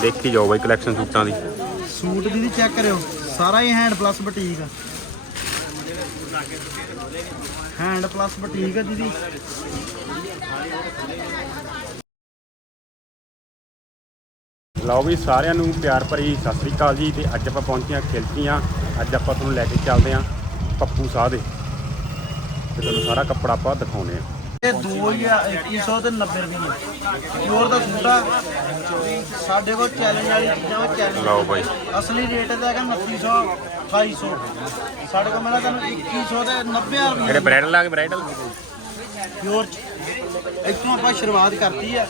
ਦੇਖੀ ਜਾਓ ਬਾਈ ਕਲੈਕਸ਼ਨ ਸੂਟਾਂ ਦੀ। ਸੂਟ ਦੀਦੀ ਚੈੱਕ ਕਰਿਓ ਸਾਰਾ ਹੀ ਹੈਂਡ ਪਲੱਸ ਬੁਟੀਕ। ਆ ਹੈਂਡ ਪਲੱਸ ਬੁਟੀਕ ਆ ਦੀਦੀ। ਲਓ ਵੀ ਸਾਰਿਆਂ ਨੂੰ ਪਿਆਰ ਭਰੀ ਸਤਿ ਸ੍ਰੀ ਅਕਾਲ ਜੀ ਤੇ ਅੱਜ ਆਪਾਂ ਪਹੁੰਚੇ ਹਾਂ ਖਿਲਚੀਆਂ ਅੱਜ ਆਪਾਂ ਤੁਹਾਨੂੰ ਲੈ ਕੇ ਚੱਲਦੇ ਹਾਂ ਪੱਪੂ ਸਾਹ ਦੇ। ਤੇ ਤੁਹਾਨੂੰ ਸਾਰਾ ਕੱਪੜਾ ਆਪਾਂ ਦਿਖਾਉਨੇ ਆ ਇਹ 2100 ਤੇ 90 ਰੁਪਏ ਪਿਓਰ ਦਾ ਸੂਟ ਸਾਡੇ ਕੋਲ ਚੈਲੰਜ ਵਾਲੀ ਚੀਜ਼ਾਂ ਵਾ ਚੈਲੰਜ ਲਓ ਬਾਈ। ਅਸਲੀ ਰੇਟ ਇਹਦਾ ਹੈਗਾ 2900 2800 ਸਾਡੇ ਕੋਲ ਮਿਲਾ ਤੁਹਾਨੂੰ 2100 ਤੇ 90 ਜਿਹੜੇ ਰੁਪਏ। ਬ੍ਰਾਈਡਲ ਗਏ ਬ੍ਰਾਈਡਲ ਪਿਓਰ ਇੱਥੋਂ ਆਪਾਂ ਸ਼ੁਰੂਆਤ ਕਰਤੀ ਆ।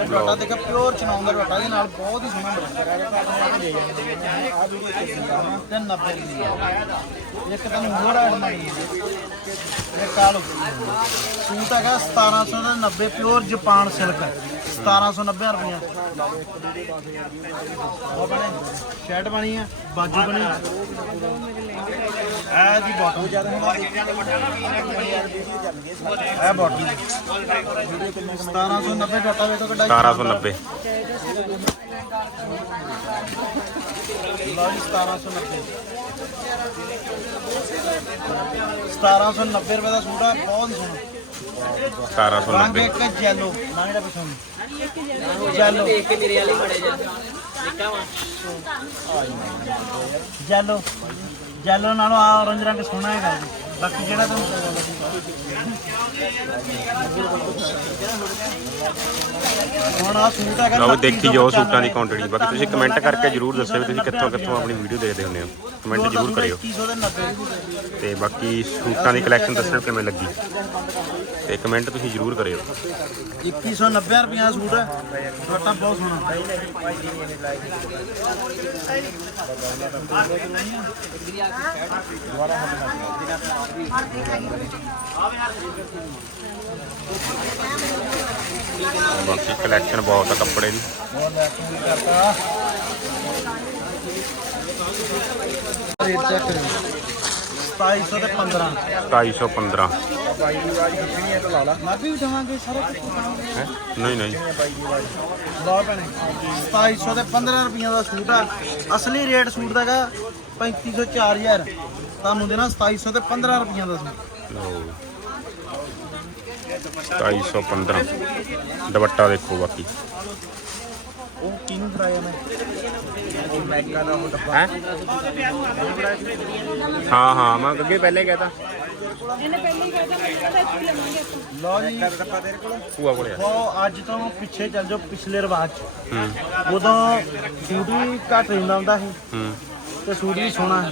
ਤੇ ਦੇਖੋ ਪਿਓਰ ਚਨਾਉਣ ਦਾ ਡਾਟਾ ਦੇ ਨਾਲ ਬਹੁਤ ਹੀ ਸੋਹਣਾ ਬਣਦਾ ਤੇ 90 ਦੀ ਇੱਕ ਤਾਂ ਹੋਰ ਐਡ ਇਹ ਕਾਲੋ ਸੂਟ ਹੈਗਾ 1700 ਦਾ 90 ਪਿਓਰ ਜਾਪਾਨ ਸਿਲਕ 1790 ਰੁਪਏ ਉਹ ਬਣੇ। ਸ਼ਰਟ ਬਣੀ ਆ ਬਾਜੂ ਬਣੀ। ਇਹ ਦੀ ਬਾਟਮ ਜ਼ਿਆਦਾ ਹੁਣ ਇਹ ਬਾਟਮ 1790 ਡਾਟਾ ਵੇਖੋ ਕਿੱਡਾ 1790 ਲਓ ਜੀ 1790 1790 ਰੁਪਏ ਦਾ ਸੂਟ ਆ ਬਹੁਤ ਸੋਹਣਾ। ਰੰਗ 1790 ਇੱਕ ਜੈਲੋ ਨਾ ਜਿਹੜਾ ਪਿਛੋਂ। ਜੈਲੋ ਦੇਖ ਕੇ ਮੇਰੇ ਵਾਲੀ ਮੜੇ ਜਾ ਨਿੱਕਾ ਵਾ ਜੈਲੋ ਜੈਲੋ ਨਾਲੋਂ ਆ orange ਰੰਗ ਸੋਹਣਾ ਹੈਗਾ ਜੀ ਬਾਕੀ ਜਿਹੜਾ ਤੁਹਾਨੂੰ ਹੁਣ ਆ ਸੂਟ ਹੈਗਾ ਲਓ ਵੀ 2900 ਦੇਖੀ ਜਾਓ ਸੂਟਾਂ ਦੀ ਕੁਆਂਟੀਟੀ ਬਾਕੀ ਤੁਸੀਂ ਕਮੈਂਟ ਕਰਕੇ ਜਰੂਰ ਦੱਸਿਓ ਵੀ ਤੁਸੀਂ ਕਿੱਥੋਂ ਕਿੱਥੋਂ ਆਪਣੀ ਵੀਡੀਓ ਦੇਖਦੇ ਹੁੰਦੇ ਹੋ। ਕਮੈਂਟ ਜਰੂਰ ਕਰਿਓ। 2100 ਦੇ 90 ਤੇ ਬਾਕੀ ਸੂਟਾਂ ਦੀ ਕਲੈਕਸ਼ਨ ਦੱਸਣਾ ਕਿਵੇਂ ਲੱਗੀ। ਤੇ ਕਮੈਂਟ ਤੁਸੀਂ ਜਰੂਰ ਕਰਿਓ। 2190 ਰੁਪਏ ਦਾ ਸੂਟ ਹੈ। ਦੁਪੱਟਾ ਬਹੁਤ ਸੋਹਣਾ। ਬਾਕੀ ਕਲੈਕਸ਼ਨ ਬਹੁਤ ਆ ਕੱਪੜੇ ਦੀ। ਬਹੁਤ ਲੈ ਕੇ ਕਰਤਾ ਰੇਟ ਚੈੱਕ ਕਰੋ 2700 ਤੇ 15 2215 ਮੈਂ ਵੀ ਦਵਾਂਗੇ ਸਾਰਾ ਕੁਝ ਦਵਾਂਗੇ ਹੈ? ਨਹੀਂ ਨਹੀਂ। ਲਓ ਭੈਣੇ 2700 ਤੇ 15 ਰੁਪਈਆ ਦਾ ਸੂਟ ਆ। ਅਸਲੀ ਰੇਟ ਸੂਟ ਦਾ ਹੈਗਾ 3500 4000 ਤੁਹਾਨੂੰ ਦੇਣਾ 2700 ਤੇ 15 ਰੁਪਈਆ ਦਾ ਸੂਟ। ਲਓ 2215 ਦੁਪੱਟਾ ਦੇਖੋ ਬਾਕੀ। ਉਹ ਕਿਹਨੂੰ ਫੜਾਇਆ ਮੈਂ। ਉਹ ਮੈਗਾ ਦਾ ਉਹ ਡੱਬਾ। ਹੈ? ਹਾਂ ਹਾਂ ਮੈਂ ਅੱਗੇ ਪਹਿਲੇ ਕਹਿਤਾ। ਲਓ ਜੀ। ਡੱਬਾ ਤੇਰੇ ਕੋਲ ਭੂਆ ਕੋਲੇ ਆ। ਉਹ ਅੱਜ ਤੋਂ ਪਿੱਛੇ ਚੱਲ ਜਾਓ ਪਿਛਲੇ ਰਿਵਾਜ ਚ। ਹੂੰ। ਉਦੋਂ ਸੂਟ ਵੀ ਘੱਟ ਰਹਿੰਦਾ ਹੁੰਦਾ ਸੀ। ਹੂੰ। ਤੇ ਸੂਟ ਵੀ ਸੋਹਣਾ ਹੈ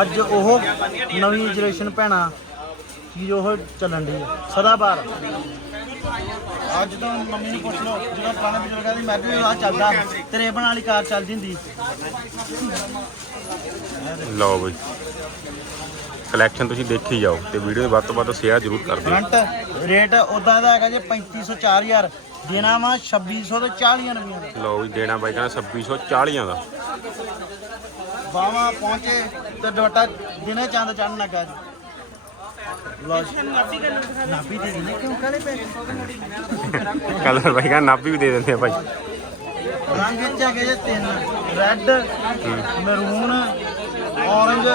ਅੱਜ ਉਹ ਨਵੀਂ ਜਨਰੇਸ਼ਨ ਭੈਣਾ ਚੀਜ਼ ਉਹ ਚੱਲਣ ਦੀ ਹੈ ਸਦਾ ਬਾਰ ਅੱਜ ਤੋਂ ਮੰਮੀ ਨੂੰ ਪੁੱਛ ਲਓ ਜਦੋਂ ਪੁਰਾਣੇ ਬਜ਼ੁਰਗਾਂ ਦੀ ਮੈਂ ਵੀ ਆ ਚੱਲਦਾ ਤੇਰੇ ਬਣਾ ਵਾਲੀ ਕਾਰ ਚੱਲਦੀ ਹੁੰਦੀ। ਲਓ ਬਈ। ਕਲੈਕਸ਼ਨ ਤੁਸੀਂ ਦੇਖੀ ਜਾਓ ਤੇ ਵੀਡੀਓ ਨੂੰ ਵੱਧ ਤੋਂ ਵੱਧ ਸ਼ੇਅਰ ਜਰੂਰ ਕਰ ਦਿਓ। ਫਰੰਟ ਰੇਟ ਉਦਾਂ ਦਾ ਹੈਗਾ ਜੇ 3500 4000 ਦੇਣਾ ਵਾ 2600 ਤੇ 40 ਰੁਪਈਆ। ਦਾ ਲਓ ਵੀ ਦੇਣਾ ਬਾਈ ਕਹਿੰਦਾ 2640 ਦਾ। ਬਾਵਾ ਪਹੁੰਚੇ ਤੇ ਦੁਪੱਟਾ ਦਿਨੇ ਚੰਦ ਚੜਨ ਲੱਗਾ ਜੀ। ਲਓ ਜੀ। ਨਾਭੀ ਦੇ ਦਿਨੇ ਕਿਉਂ? ਕਾਲੇ ਪੈ ਕਲਰ ਬਾਈ ਕਹਿੰਦਾ ਨਾਭੀ ਵੀ ਦੇ ਦਿੰਦੇ ਆ ਭਾਈ। ਰੰਗ ਵਿੱਚ ਹੈਗੇ ਜੇ ਤਿੰਨ। ਰੈੱਡ ਮਰੂਨ ਔਰੰਜ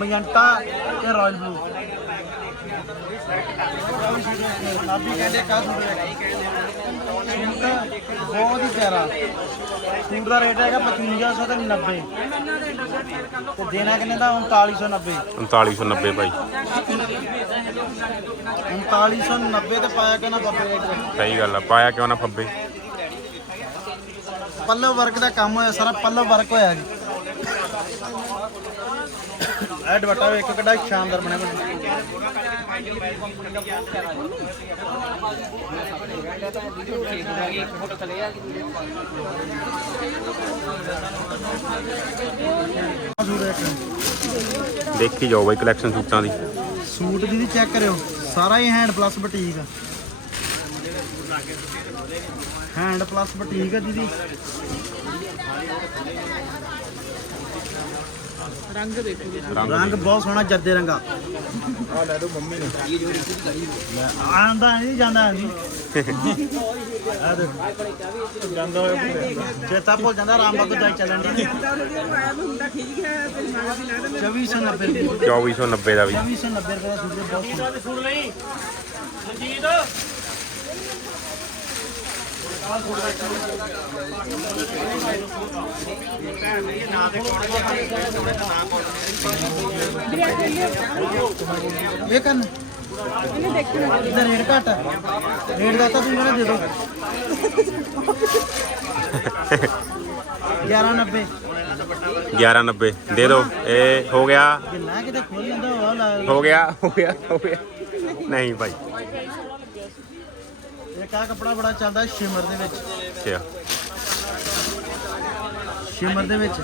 ਮਜੰਟਾ ਤੇ ਰਾਇਲ ਬਲੂ। ਕਹਿੰਦੇ ਕਾ ਸੂਟ ਬਹੁਤ ਹੀ ਪਿਆਰਾ। ਸੂਟ ਦਾ ਰੇਟ ਹੈਗਾ 5500 ਤੇ 90 ਤੇ ਦੇਣਾ ਕਿੰਨੇ ਦਾ? 3990 3990 ਭਾਈ। 3990 ਤੇ ਪਾਇਆ ਕਿੰਨਾ ਬੱਬੇ ਰੇਟ? ਸਹੀ ਗੱਲ ਆ ਪਾਇਆ ਕਿਉਂ ਨਾ ਫੱਬੇ? ਪੱਲਵ ਵਰਕ ਦਾ ਕੰਮ ਹੋਇਆ ਸਾਰਾ ਪੱਲਵ ਵਰਕ ਹੋਇਆ ਜੀ। ਇਹ ਦੁਪੱਟਾ ਵੇਖ ਕਿੱਡਾ ਸ਼ਾਨਦਾਰ ਬਣਿਆ। ਬਣਿਆ ਇੱਕ ਦੇਖੀ ਜਾਓ ਬਾਈ ਕਲੈਕਸ਼ਨ ਸੂਟਾਂ ਦੀ। ਸੂਟ ਦੀਦੀ ਚੈੱਕ ਕਰਿਓ, ਸਾਰਾ ਹੀ ਹੈਂਡ ਪਲੱਸ ਬੁਟੀਕ ਆ। ਹੈਂਡ ਪਲੱਸ ਬੁਟੀਕ ਆ ਦੀਦੀ। ਰੰਗ ਦੇਖੋ ਜੀ। ਰੰਗ ਬਹੁਤ ਸੋਹਣਾ ਜੱਦੇ ਰੰਗਾ। ਆ ਲੈ ਦੋ ਮੰਮੀ ਨੇ। ਆਂਦਾ ਨਹੀਂ ਜਾਂਦਾ ਨਹੀਂ ਆ ਦੇ ਜਾਂਦਾ ਹੋਇਆ ਚੇਤਾ ਭੁੱਲ ਜਾਂਦਾ ਰਾਮ ਬਾਬੂ ਜਾਈ ਚੱਲਣ ਦੀ 2490 ਰੁਪਏ। 2490 ਦਾ ਵੀ। 2490 ਰੁਪਏ ਦਾ ਸੂਟ ਬਹੁਤ ਸੋਹਣਾ। ਇਹ ਕਰਨ ਇਹਦਾ ਰੇਟ ਘੱਟ ਆ। ਰੇਟ ਦਾ ਤਾਂ ਤੂੰ ਮੈਨੂੰ ਦੇ ਦੋ। 1190 1190 ਦੇ ਦਿਓ ਇਹ ਹੋ ਗਿਆ। ਕਿੰਨਾ ਕਿਤੇ ਖੋਲ ਲੈਂਦਾ ਉਹ ਲਾ। ਹੋ ਗਿਆ ਹੋ ਗਿਆ ਹੋ ਗਿਆ। ਨਹੀਂ ਭਾਈ। ਇੱਕ ਆ ਕੱਪੜਾ ਬੜਾ ਚੱਲਦਾ ਸ਼ਿਮਰ ਦੇ ਵਿੱਚ। ਅੱਛਾ ਸ਼ਿਮਰ ਦੇ ਵਿੱਚ।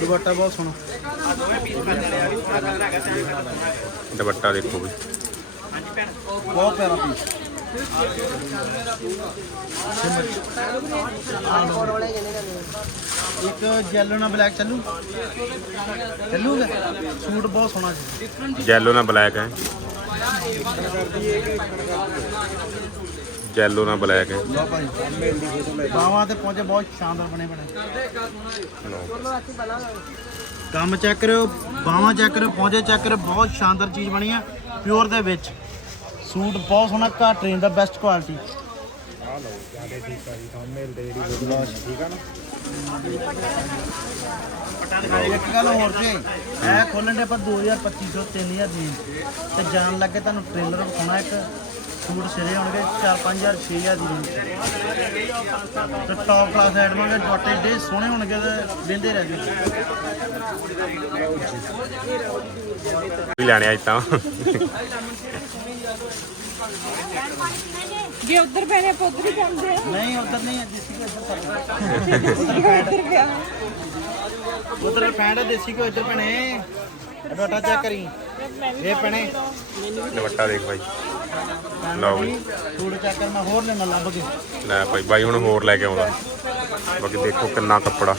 ਦੁਪੱਟਾ ਬਹੁਤ ਸੋਹਣਾ। ਦੁਪੱਟਾ ਦੇਖੋ ਵੀ। ਬਹੁਤ ਪਿਆਰਾ ਪੀਸ ਇੱਕ ਜੈਲੋ ਨਾਲ ਬਲੈਕ ਚੱਲੂ? ਚੱਲੂਗਾ? ਸੂਟ ਬਹੁਤ ਸੋਹਣਾ ਸੀ। ਜੈਲੋ ਨਾਲ ਬਲੈਕ ਹੈ। ਜੈਲੋ ਨਾਲ ਬਲੈਕ ਹੈ। ਲਓ ਭਾਈ। ਤੇ ਪਹੁੰਚੇ ਬਹੁਤ ਸ਼ਾਨਦਾਰ ਬਣੇ ਬਣੇ। ਕੰਮ ਚੈੱਕ ਕਰਿਓ ਬਾਹਾਂ ਚੈੱਕ ਕਰਿਓ ਪਹੁੰਚੇ ਚੈੱਕ ਕਰਿਓ ਬਹੁਤ ਸ਼ਾਨਦਾਰ ਚੀਜ਼ ਬਣੀ ਆ ਪਿਓਰ ਦੇ ਵਿੱਚ। ਸੂਟ ਬਹੁਤ ਸੋਹਣਾ ਘੱਟ ਰੇਂਜ ਦਾ ਬੈਸਟ ਕੁਆਲਿਟੀ ਇੱਕ ਗੱਲ ਹੋਰ ਜੀ ਇਹ ਖੋਲਣ ਦੇ ਆਪਾਂ 2250 3000 ਦੀ। ਤੇ ਜਾਣ ਲੱਗੇ ਤੁਹਾਨੂੰ ਟ੍ਰੇਲਰ ਵਿਖਾਉਣਾ ਇੱਕ। ਸੂਟ ਸਿਰੇ ਹੋਣਗੇ 4-5000 6000 ਦੀ। ਰੇਂਜ ਤੇ ਟੌਪ ਕਲਾਸ ਐਡਮਾਂ ਦੇ ਦੁਪੱਟੇ ਏਡੇ ਸੋਹਣੇ ਹੋਣਗੇ ਤੇ ਲੈਂਦੇ ਰਹਿ ਜਾਓ ਵੀ ਲੈਣੇ ਅੱਜ ਤਾਂ। ਜੇ ਉੱਧਰ ਪੈਣੇ ਆਪਾਂ ਉੱਧਰ ਹੀ ਪਾਉਂਦੇ ਆ ਨਹੀਂ ਉਧਰ ਨਹੀਂ ਹੈ, ਦੇਸੀ ਕੋ ਇੱਧਰ ਉੱਧਰ ਪਿਆ ਉਧਰ ਹੈ, ਦੇਸੀ ਕੋ ਇੱਧਰ ਪਣੇ। ਡਾਟਾ ਚੈੱਕ ਕਰੀ। ਇਹ ਪਣੇ। ਦੁਪੱਟਾ ਦੇਖ ਭਾਈ ਲਓ ਜੀ। ਸੂਟ ਚੈੱਕ ਕਰ ਮੈਂ ਹੋਰ ਲੈਣਾ ਲੱਭ ਕੇ। ਲੈ ਭਾਈ ਬਾਈ ਹੁਣ ਹੋਰ ਲੈ ਕੇ ਆਉਂਦਾ। ਬਾਕੀ ਦੇਖੋ ਕਿੰਨਾ ਕੱਪੜਾ।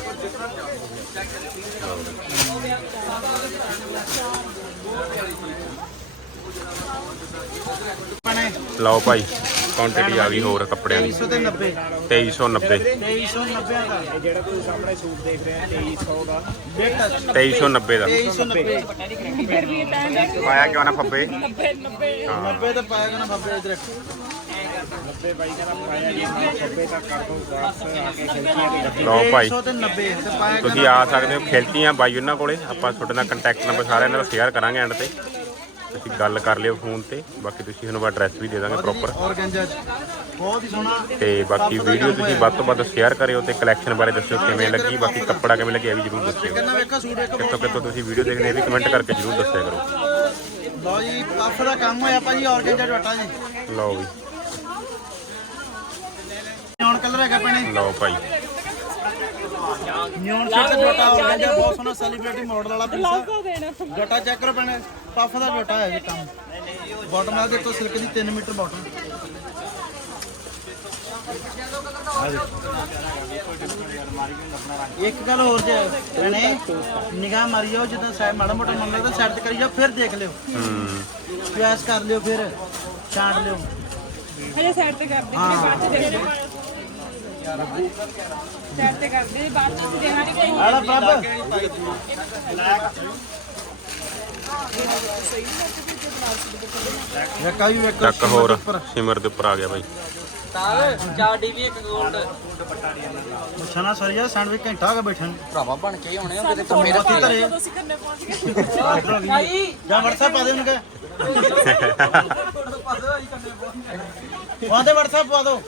ਪਣੇ। ਲਓ ਭਾਈ। ਕੁਆਂਟੀਟੀ ਆ ਗਈ ਹੋਰ ਕੱਪੜਿਆਂ ਦੀ। 390 ਤੇ 2390 2390 ਦਾ ਇਹ ਜਿਹੜਾ ਤੁਸੀਂ ਸਾਹਮਣੇ ਸੂਟ ਦੇਖ ਰਹੇ ਆ 2300 ਦਾ। ਬੇਟਾ 2390 ਦਾ 2390 ਫਿਰ ਵੀ ਤਾਂ ਦੇ ਪਾਇਆ ਕਿਉਂ ਨਾ ਫੱਬੇ 90 90 90 ਤੇ ਪਾਏਗਾ ਨਾ ਬਾਬੇ ਇਧਰ। ਲਓ ਭਾਈ। 100 ਤੇ 90 ਤੇ ਪਾਏਗਾ ਤੁਸੀਂ ਆ ਸਕਦੇ ਹੋ ਖਿਲਤੀਆਂ ਬਾਈ ਉਹਨਾਂ ਕੋਲੇ। ਆਪਾਂ ਤੁਹਾਡੇ ਨਾਲ ਕੰਟੈਕਟ ਨੰਬਰ ਸਾਰਿਆਂ ਨਾਲ ਸ਼ੇਅਰ ਕਰਾਂਗੇ ਐਂਡ ਤੇ। ਤੁਸੀਂ ਗੱਲ ਕਰ ਲਿਓ ਫੋਨ ਤੇ ਬਾਕੀ ਤੁਸੀਂ ਤੁਹਾਨੂੰ ਐਡਰੈਸ ਵੀ ਦੇ ਦਾਂਗੇ ਪ੍ਰੋਪਰ ਔਰਗੰਜਾ ਬਹੁਤ ਹੀ ਸੋਹਣਾ। ਤੇ ਬਾਕੀ ਵੀਡੀਓ ਤੁਸੀਂ ਵੱਧ ਤੋਂ ਵੱਧ ਸ਼ੇਅਰ ਕਰਿਓ ਤੇ ਕਲੈਕਸ਼ਨ ਬਾਰੇ ਦੱਸਿਓ ਕਿਵੇਂ ਲੱਗੀ ਬਾਕੀ ਕੱਪੜਾ ਕਿਵੇਂ ਲੱਗਿਆ ਇਹ ਵੀ ਜਰੂਰ ਦੱਸਿਓ। ਕਿੱਥੋਂ ਕਿੱਥੋਂ ਤੁਸੀਂ ਵੀਡੀਓ ਦੇਖਦੇ ਇਹ ਵੀ ਕਮੈਂਟ ਕਰਕੇ ਜਰੂਰ ਦੱਸਿਆ ਕਰੋ। ਲਓ ਜੀ ਪੱਫ ਦਾ ਕੰਮ ਹੋਇਆ ਭਾਜੀ ਔਰਗੰਜਾ ਦੁਪੱਟਾ ਜੀ। ਲਓ ਵੀ। ਕਲਰ ਹੈਗਾ ਭੈਣੇ। ਲਓ ਭਾਈ। ਨਿਓਨ ਸ਼ਰਟ ਦੁਪੱਟਾ ਔਰਗੰਜਾ ਬਹੁਤ ਸੋਹਣਾ ਸੈਲੀਬ੍ਰਿਟੀ ਮਾਡਲ ਵਾਲਾ ਪੀਸ ਆ। ਕੋ ਦੇਣਾ ਡੋਟਾ ਚੈੱਕ ਕਰੋ ਭੈਣੇ ਪੱਫ ਦਾ ਡੋਟਾ ਹੈ ਜੀ ਕੰਮ। ਬਾਟਮ ਆ ਦੇਖੋ ਸਿਲਕ ਦੀ 3 ਮੀਟਰ ਬਾਟਮ ਇੱਕ ਗੱਲ ਹੋਰ ਜੇ ਭੈਣੇ ਨਿਗਾਹ ਮਾਰੀ ਜਾਓ ਜਦੋਂ ਸਾਈਡ ਮਾੜਾ ਮੋਟਾ ਮਨ ਲੱਗਦਾ ਸਾਈਡ ਤੇ ਕਰੀ ਜਾਓ ਫਿਰ ਦੇਖ ਲਿਓ। ਹੂੰ। ਪਿਆਸ ਕਰ ਲਿਓ ਫਿਰ ਛਾਂਟ ਲਿਓ। ਹਲੇ ਸਾਈਡ ਤੇ ਕਰ ਦੇ ਬਾਅਦ ਚ ਦੇਖਦੇ ਤੇ ਕੋਈ ਆਲਾ ਪ੍ਰਭ ਚੱਕ ਹੋਰ ਸਿਮਰ ਦੇ ਉੱਪਰ ਆ ਗਿਆ ਭਾਈ ਤਾਰ ਚਾਰ ਡੀਵੀ ਇੱਕ ਗੋਲਡ ਮੁੱਛਾਂ ਸਰੀ ਜਾ ਸੈਂਡਵਿਚ ਘੰਟਾ ਹੋ ਗਿਆ ਬੈਠਣ ਨੂੰ। ਭਰਾਵਾ ਬਣ ਕੇ ਹੀ ਹੋਣੇ ਹੁੰਦੇ ਤੇ ਮੇਰੇ ਹੱਥੀ ਧਰੇ ਜਦੋਂ ਅਸੀਂ ਕੰਨੇ ਪਹੁੰਚ ਗਏ ਭਾਈ ਜਾਂ WhatsApp ਪਾ ਦੇ ਉਹਨੂੰ ਕਹੇ ਪਾ ਦੇ WhatsApp ਪਾ ਦੋ।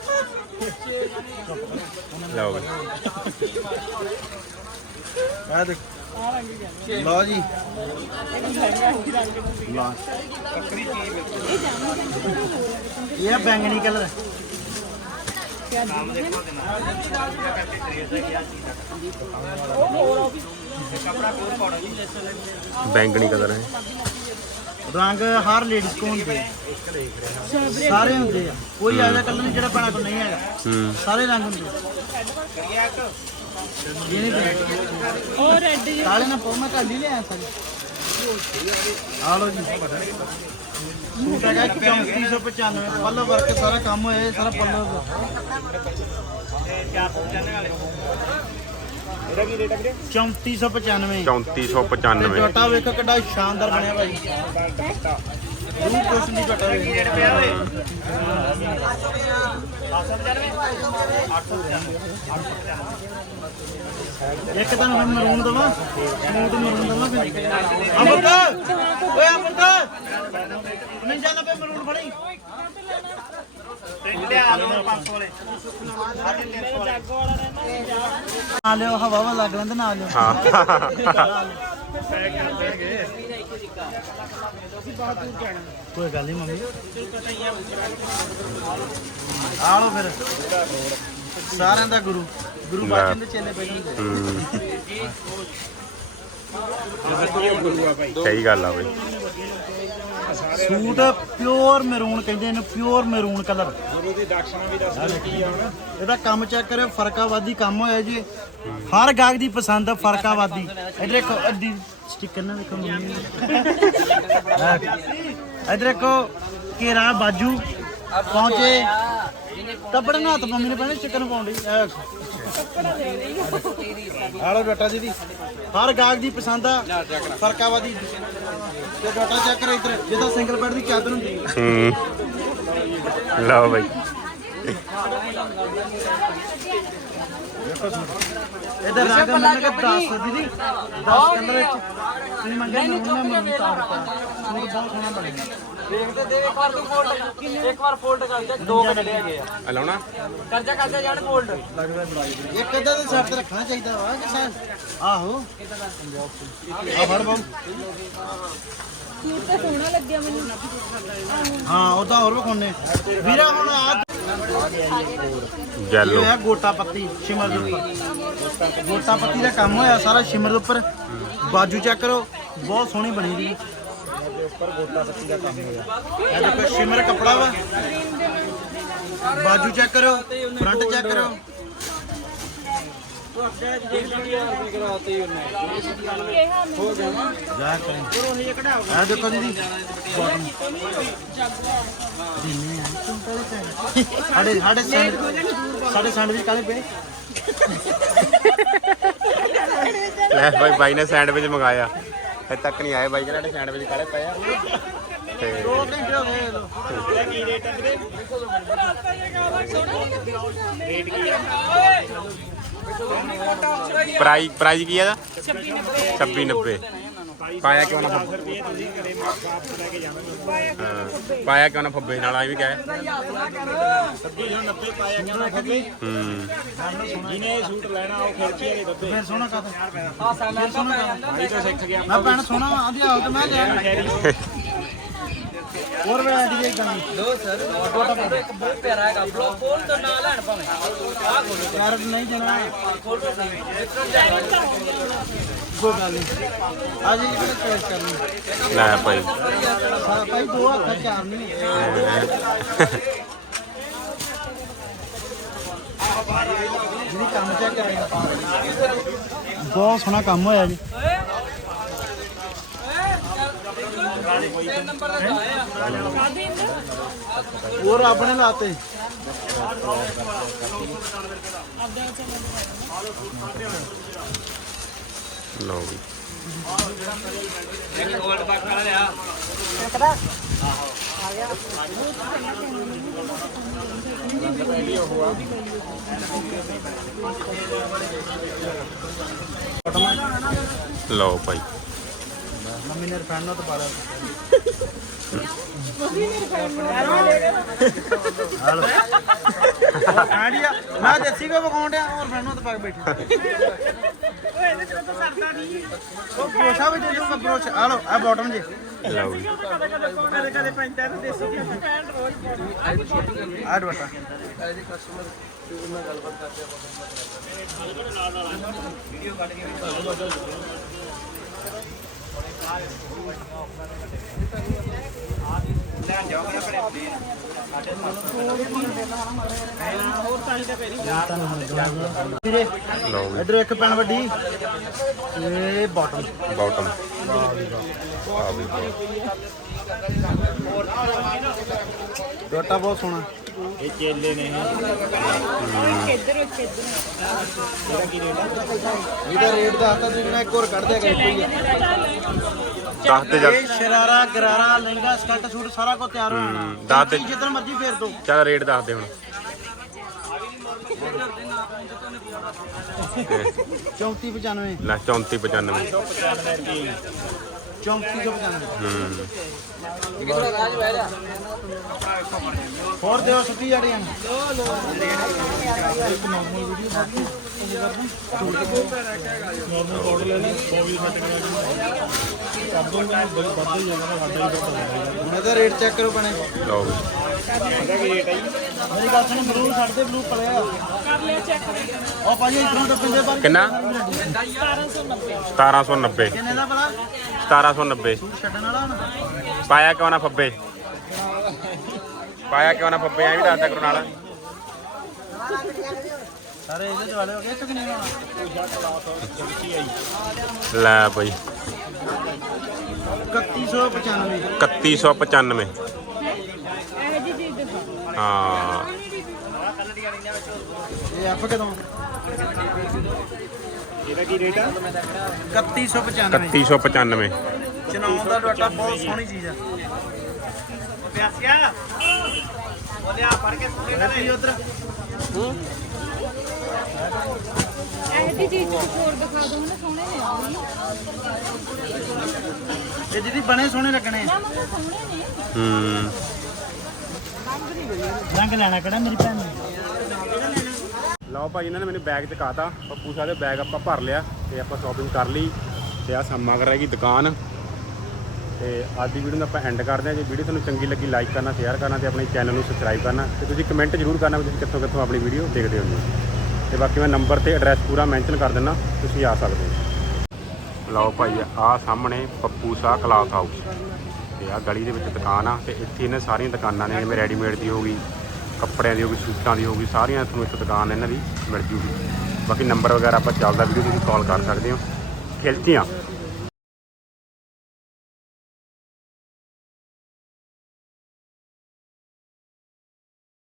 ਲਓ ਵੀ ਆ ਦੇਖ। ਲਓ ਜੀ। ਇਹ ਬੈਂਗਣੀ ਕਲਰ। ਬੈਂਗਣੀ ਕਲਰ ਹੈ। ਰੰਗ ਹਰ ਲੇਡੀਜ਼ ਕੋਲ ਹੁੰਦੇ ਆ। ਸਾਰੇ ਹੁੰਦੇ ਆ। ਕੋਈ ਆ ਜਾ ਕਲਰ ਨਹੀਂ ਜਿਹੜਾ ਭੈਣਾਂ ਕੋਲ ਨਹੀਂ ਹੈਗਾ। ਹੂੰ। ਸਾਰੇ ਰੰਗ ਹੁੰਦੇ ਆ। ਇਹ ਨਹੀਂ ਬੈਠ ਉਹ ਰੈੱਡ ਜੀ। ਕਾਲੇ ਨਾ ਪਾਉ ਮੈਂ ਕੱਲ ਹੀ ਲਿਆ ਸਾਰੇ। ਆ ਲੋ ਜੀ। ਸੂਟ ਹੈਗਾ 3495 ਪੱਲੋ ਵਰਕ ਸਾਰਾ ਕੰਮ ਹੋਇਆ ਇਹ ਸਾਰਾ ਪੱਲੋ ਦਾ। ਇਹਦਾ ਕੀ ਰੇਟ ਹੈ ਵੀਰੇ 3495 3495 ਟੋਟਾ ਵੇਖੋ ਕਿੱਡਾ ਸ਼ਾਨਦਾਰ ਬਣਿਆ ਭਾਈ। ਰੂਹ ਕੁਛ ਨਹੀਂ ਘਟਾ ਇੱਕ ਤਾਂ ਮੈਂ ਮਰੂਨ ਦਵਾਂ। ਸਮੂਥ ਮਰੂਨ ਦਵਾਂ ਫਿਰ। ਅਮਰਤ! ਓਏ ਅਮਰਤ! ਨਹੀਂ ਜਾਂਦਾ ਪਏ ਮਰੂਨ ਫੜੀ। ਲਿਆ ਲੋ 500 ਵਾਲੇ ਜਾਗੋ ਵਾਲਾ ਰਹਿਣਾ ਨਾ ਲਿਓ ਹਵਾ ਵਾ ਲੱਗ ਲੈਂਦੇ ਨਾ ਲਿਓ ਹਾਂ ਕੋਈ ਗੱਲ ਨਹੀਂ ਮੰਮੀ ਆ ਲੋ ਫਿਰ ਸਾਰਿਆਂ ਦਾ ਗੁਰੂ ਗੁਰੂ ਬਾਚਨ ਦੇ ਚੇਲੇ ਬੈਠੇ ਹੂੰ ਸਹੀ ਗੱਲ ਆ ਬਈ। ਸੂਟ ਪਿਓਰ ਮੈਰੂਨ ਕਹਿੰਦੇ ਇਹਨੂੰ ਪਿਓਰ ਮੈਰੂਨ ਕਲਰ ਗੁਰੂ ਦੀ ਦਕਸ਼ਨਾ ਵੀ ਦੱਸ ਕੀ ਆ ਇਹਦਾ ਕੰਮ ਚੈੱਕ ਕਰਿਓ ਫਰਕਾਵਾਦੀ ਕੰਮ ਹੋਇਆ ਜੀ। ਹਰ ਗਾਹਕ ਦੀ ਪਸੰਦ ਆ ਫਰਕਾਵਾਦੀ। ਇਧਰ ਦੇਖੋ ਅੱਡੀ ਸਟicker ਨਾ ਦੇਖੋ। ਮੰਮੀ ਇਧਰ ਦੇਖੋ ਘੇਰਾ ਬਾਜੂ। ਪਹੁੰਚੇ। ਕੱਪੜੇ ਨਾ ਹੱਥ ਮੰਮੀ ਨੇ ਪਹਿਲੇ ਚਿਕਨ ਪਾਉਂਦੀ ਆਲੋ ਬੇਟਾ ਜੀ ਦੀ। ਹਰ ਗਾਹਕ ਦੀ ਪਸੰਦ ਆ। ਫਰਕਾਵਾਦੀ। ਤੇ ਡਾਟਾ ਚੈੱਕ ਕਰੋ ਇੱਧਰ। ਜਿੱਦਾਂ ਸਿੰਗਲ ਬੈੱਡ ਦੀ ਚਾਦਰ ਹੁੰਦੀ ਹੈ। ਲਓ ਬਈ। ਇਹਦਾ ਰੰਗ ਮੰਨ ਕੇ 10 ਦੀਦੀ। 10 ਕਲਰ ਵਿੱਚ ਤੁਸੀਂ ਮੰਗਿਆ ਮੈਨੂੰ ਮੈਂ ਮੈਨੂੰ ਤਾਂ ਦਿੱਤਾ ਸੂਟ ਬਹੁਤ ਸੋਹਣਾ ਬਣਿਆ ਦੇਖਦੇ ਦੇ ਇੱਕ ਵਾਰ ਤੂੰ ਫੋਲਡ ਇੱਕ ਵਾਰ ਫੋਲਡ ਕਰ ਦੇ ਦੋ ਕੱਢੇ ਹੈਗੇ ਆ। ਆ ਲਾਉਣਾ ਕਰਜਾ ਕਰਜਾ ਜਾਣ ਫੋਲਡ ਇੱਕ ਅੱਧਾ ਦੇ ਸਿਰ ਤੇ ਰੱਖਣਾ ਚਾਹੀਦਾ ਵਾ ਕਿ ਸਰ ਆਹੋ। ਆ ਫੜ ਬਾਬੂ ਸੂਟ ਤਾਂ ਸੋਹਣਾ ਲੱਗਿਆ ਮੈਨੂੰ ਹਾਂ ਉਹ ਤਾਂ ਹੋਰ ਵਿਖਾਉਣੇ। ਵੀਰਾ ਹੁਣ ਆ ਜੈਲੋ। ਇਹ ਹੈ ਗੋਟਾ ਪੱਤੀ ਸ਼ਿਮਰ ਦੇ ਉੱਪਰ। ਗੋਟਾ ਪੱਤੀ ਦਾ ਕੰਮ ਹੋਇਆ ਸਾਰਾ ਸ਼ਿਮਰ ਦੇ ਉੱਪਰ। ਬਾਜੂ ਚੈੱਕ ਕਰੋ ਬਹੁਤ ਸੋਹਣੀ ਬਣੀ ਦੀ। ਉੱਪਰ ਗੋਟਾ ਪੱਤੀ ਦਾ ਕੰਮ ਹੋਇਆ। ਇਹ ਦੇਖੋ ਸ਼ਿਮਰ ਕਪੜਾ ਵਾ। ਬਾਜੂ ਚੈੱਕ ਕਰੋ ਫਰੰਟ ਚੈੱਕ ਕਰੋ। ਦੇਖੋ ਦੀਦੀ ਆ ਸਾਡੇ ਸਾਡੇ ਸੈਂਡ ਸਾਡੇ ਸੈਂਡਵਿਚ ਕਾਲੇ ਪਏ? ਲੈ ਬਾਈ ਬਾਈ ਨੇ ਸੈਂਡਵਿਚ ਮੰਗਾਇਆ। ਹਜੇ ਤੱਕ ਨਹੀਂ ਆਏ ਬਾਈ ਕਹਿੰਦਾ ਸੈਂਡਵਿਚ ਕਾਲੇ ਪਏ ਆ। ਤੇ ਦੋ ਘੰਟੇ ਹੋ ਗਏ ਲੋ ਪ੍ਰਾਈਸ ਪ੍ਰਾਈਸ ਕੀ ਆ ਇਹਦਾ? 2690 ਪਾਇਆ ਕਿਉਂ ਨਾ ਫੱਬੇ? ਹਾਂ? ਪਾਇਆ ਕਿਉਂ ਨਾ ਫੱਬੇ ਨਾਲ ਆਈ ਵੀ ਕਹੇ। ਹੂੰ। ਜਿਹਨੇ ਸੂਟ ਲੈਣਾ ਉਹ ਖਰਚੀ ਵਾਲੇ ਦੱਬੇ ਫਿਰ ਸੋਹਣਾ ਕਾ ਆ ਸਾਲਾਂ ਦਾ ਪੈ ਜਾਂਦਾ ਭਾਈ ਤਾਂ ਸਿੱਖ ਗਿਆ। ਮੈਂ ਭੈਣ ਸੋਹਣਾ ਆਂਦੀ ਆਉ ਤੇ ਮੈਂ ਹੋਰ ਵੈਰਾਈਟੀ ਦੀ ਗਾਣੀ ਲੋ ਸਰ ਤੁਹਾਡਾ ਇੱਕ ਬਹੁਤ ਪਿਆਰਾ ਹੈਗਾ। ਬਲੋ ਫੋਲ ਤੋਂ ਨਾ ਲੈਣ ਭਾਵੇਂ। ਆ ਖੋਲੋ ਕੈਰਟ ਨਹੀਂ ਦੇਣਾ। ਖੋਲੋ ਸਹੀ। ਕੋਈ ਗੱਲ ਨਹੀਂ। ਆ ਜੀ ਕਿਹੜੇ ਚੋਇਸ ਕਰਨੀ ਲੈ ਭਾਈ। ਸਾਰਾ ਭਾਈ ਦੋ ਹੱਥ ਚਾਰ ਨਹੀਂ। ਜਿਹੜੀ ਕੰਮ ਚੈੱਕ ਕਰਿਆ ਬਹੁਤ ਸੋਹਣਾ ਕੰਮ ਹੋਇਆ ਜੀ ਤਿੰਨ ਨੰਬਰ ਦਾ ਆਇਆ ਹੋਰ ਆਪਣੇ ਲਾਤੇ। ਲਓ ਵੀ ਇੱਕ ਗੋਲਡ ਬੱਕ ਵਾਲਾ ਲਿਆ ਲਓ ਭਾਈ। ਮੰਮੀ ਨੇ ਰਫੈਂਡ ਨਾਲ ਤਾਂ ਹਲੋ ਆਂਡੀਆ ਮੈਂ ਦੇਸੀ ਕੋ ਬਕਾਉਣ ਡਿਆ ਹੋਰ ਫਰੈਂਡ ਨਾਲ ਤਾਂ ਪਾ ਬੈਠੀ ਓਏ ਇਹਦੇ ਚ ਤਾਂ ਸਰਦਾ ਨਹੀਂ ਉਹ ਬਰੋਸ਼ਾ ਵੀ ਦੇ ਦੂੰਗਾ ਬਰੋਸ਼ਾ ਹਲੋ ਆ ਬਾਟਮ ਜੀ। ਲਓ ਵੀ ਕਦੇ ਕਦੇ ਪੈਂਦਾ ਤੇ ਦੇਸੀ ਦੀ ਪੈਂਟ ਰੋਜ਼ ਆ ਦੁਪੱਟਾ ਵੀਰੇ ਲਓ ਵੀ ਇਧਰ ਇੱਕ ਪੈਣ ਵੱਡੀ ਇਹ ਬਾਟਮ ਬਾਟਮ ਆ ਵੀ ਡੋਟਾ ਬਹੁਤ ਸੋਹਣਾ। ਇੱਧਰ ਇੱਧਰ ਇਹਦਾ ਰੇਟ ਦੱਸਤਾ ਤੁਸੀਂ ਨਾ ਇੱਕ ਹੋਰ ਕੱਢ ਦਿਆ ਕਰੀ ਕੋਈ। ਦੱਸ ਤੇ ਜਦ ਇਹ ਸ਼ਰਾਰਾ ਗਰਾਰਾ ਲਹਿੰਗਾ ਸਕਰਟ ਸੂਟ ਸਾਰਾ ਕੁਝ ਤਿਆਰ ਹੋ ਜਾਣਾ। ਦੱਸ ਦੇ। ਜਿੱਦਣ ਮਰਜ਼ੀ ਫੇਰ ਦੋ। ਚੱਲ ਰੇਟ ਦੱਸ ਦੇ ਹੁਣ। 3495 ਲੈ 34 95 3495 ਹੂੰ। ਹੋਰ ਦਿਓ ਸੱਤੀ ਜੜੀਆਂ ਹੁਣ ਇਹਦਾ ਰੇਟ ਚੈੱਕ ਕਰੋ ਬਣੇ ਲਓ ਵੀ ਮੇਰੀ ਗੱਲ ਸੁਣ ਬਲੂ ਦੇ ਬਲੂ ਪਲਿਆ। ਕਰ ਲਿਆ ਚੈੱਕ ਉਹ ਭਾਜੀ ਇਧਰੋਂ ਡੱਬੇ ਪਰ ਕਿੰਨਾ 1790 1790 ਕਿੰਨੇ ਦਾ ਭਲਾ 1790 ਛੱਡਣ ਵਾਲਾ ਹੁਣ ਪਾਇਆ ਕਿਉਂ ਨਾ ਫੱਬੇ? ਪਾਇਆ ਕਿਉਂ ਨਾ ਫੱਬੇ? ਐਂ ਵੀ ਦੱਸਦਾ ਕਰੋ ਨਾਲ ਸਾਰੇ ਇਹਦੇ ਦੁਆਲੇ ਹੋ ਗਏ ਇੱਥੇ ਕਿੰਨੇ ਹੋਣਾ। ਲੈ ਬਈ। 3195 3195 ਇਹ ਜੀ ਚੀਜ਼ ਦਿਖਾ ਹਾਂ। ਇਹ ਐਫ ਕਦੋਂ? ਇਹਦਾ ਕੀ ਰੇਟ ਆ? 3195 3195 ਚਨਾਉਣ ਦਾ ਡਾਟਾ ਬਹੁਤ ਸੋਹਣੀ ਚੀਜ਼ ਆ। ਪਿਆਸਿਆ। ਬੋਲਿਆ ਫੜ ਕੇ ਸੁਣੇ ਉਧਰ ਇਹ ਜੀ ਚੀਜ਼ ਕੁਝ ਹੋਰ ਦਿਖਾ ਦੋ ਨਾ ਸੋਹਣੇ ਨੇ ਉਹ ਵੀ। ਇਹ ਦੀਦੀ ਬਣੇ ਸੋਹਣੇ ਲੱਗਣੇ। ਨਾ ਮਤਲਬ ਸੋਹਣੇ ਨੇ ਹੂੰ। ਰੰਗ ਲੈਣਾ ਕਿਹੜਾ ਮੇਰੀ ਭੈਣ ਨੇ? ਲਓ ਭਾਈ ਇਹਨਾਂ ਨੇ ਮੈਨੂੰ ਬੈਗ ਚਕਾਤਾ। ਪੱਪੂ ਸਾਹਿਬ ਦੇ ਬੈਗ ਆਪਾਂ ਭਰ ਲਿਆ ਤੇ ਆਪਾਂ ਸ਼ਾਪਿੰਗ ਕਰ ਲਈ ਤੇ ਆ ਸੰਮਾ ਹੈਗੀ ਦੁਕਾਨ। ਤੇ ਅੱਜ ਦੀ ਵੀਡੀਓ ਨੂੰ ਆਪਾਂ ਐਂਡ ਕਰਦੇ ਹਾਂ। ਜੇ ਵੀਡੀਓ ਤੁਹਾਨੂੰ ਚੰਗੀ ਲੱਗੀ ਲਾਈਕ ਕਰਨਾ ਸ਼ੇਅਰ ਕਰਨਾ ਤੇ ਆਪਣੇ ਚੈਨਲ ਨੂੰ ਸਬਸਕ੍ਰਾਈਬ ਕਰਨਾ ਤੇ ਤੁਸੀਂ ਕਮੈਂਟ ਜ਼ਰੂਰ ਕਰਨਾ ਵੀ ਤੁਸੀਂ ਕਿੱਥੋਂ ਕਿੱਥੋਂ ਆਪਣੀ ਵੀਡੀਓ ਦੇਖਦੇ ਹੋ ਤੇ ਬਾਕੀ ਮੈਂ ਨੰਬਰ ਤੇ ਐਡਰੈਸ ਪੂਰਾ ਮੈਂਸ਼ਨ ਕਰ ਦਿੰਦਾ, ਤੁਸੀਂ ਆ ਸਕਦੇ ਹੋ। ਲਓ ਭਾਈ ਆ ਸਾਹਮਣੇ ਪੱਪੂ ਸਾਹ ਕਲਾਥ ਹਾਊਸ ਤੇ ਆ ਗਲੀ ਦੇ ਵਿੱਚ ਦੁਕਾਨ ਆ ਤੇ ਇੱਥੇ ਇਹਨਾਂ ਸਾਰੀਆਂ ਦੁਕਾਨਾਂ ਨੇ, ਜਿਵੇਂ ਰੈਡੀਮੇਡ ਦੀ ਹੋ ਗਈ। ਕੱਪੜਿਆਂ ਦੀ ਹੋ ਗਈ, ਸੂਟਾਂ ਦੀ ਹੋ ਗਈ, ਸਾਰੀਆਂ ਤੁਹਾਨੂੰ ਇੱਕ ਦੁਕਾਨ ਇਹਨਾਂ ਦੀ ਮਿਲ ਜੂਗੀ। ਬਾਕੀ ਨੰਬਰ ਵਗੈਰਾ ਆਪਾਂ ਚੱਲਦਾ ਵੀਡੀਓ, ਤੁਸੀਂ ਕਾਲ ਕਰ ਸਕਦੇ ਹੋ। ਖਿਲਤੀਆਂ।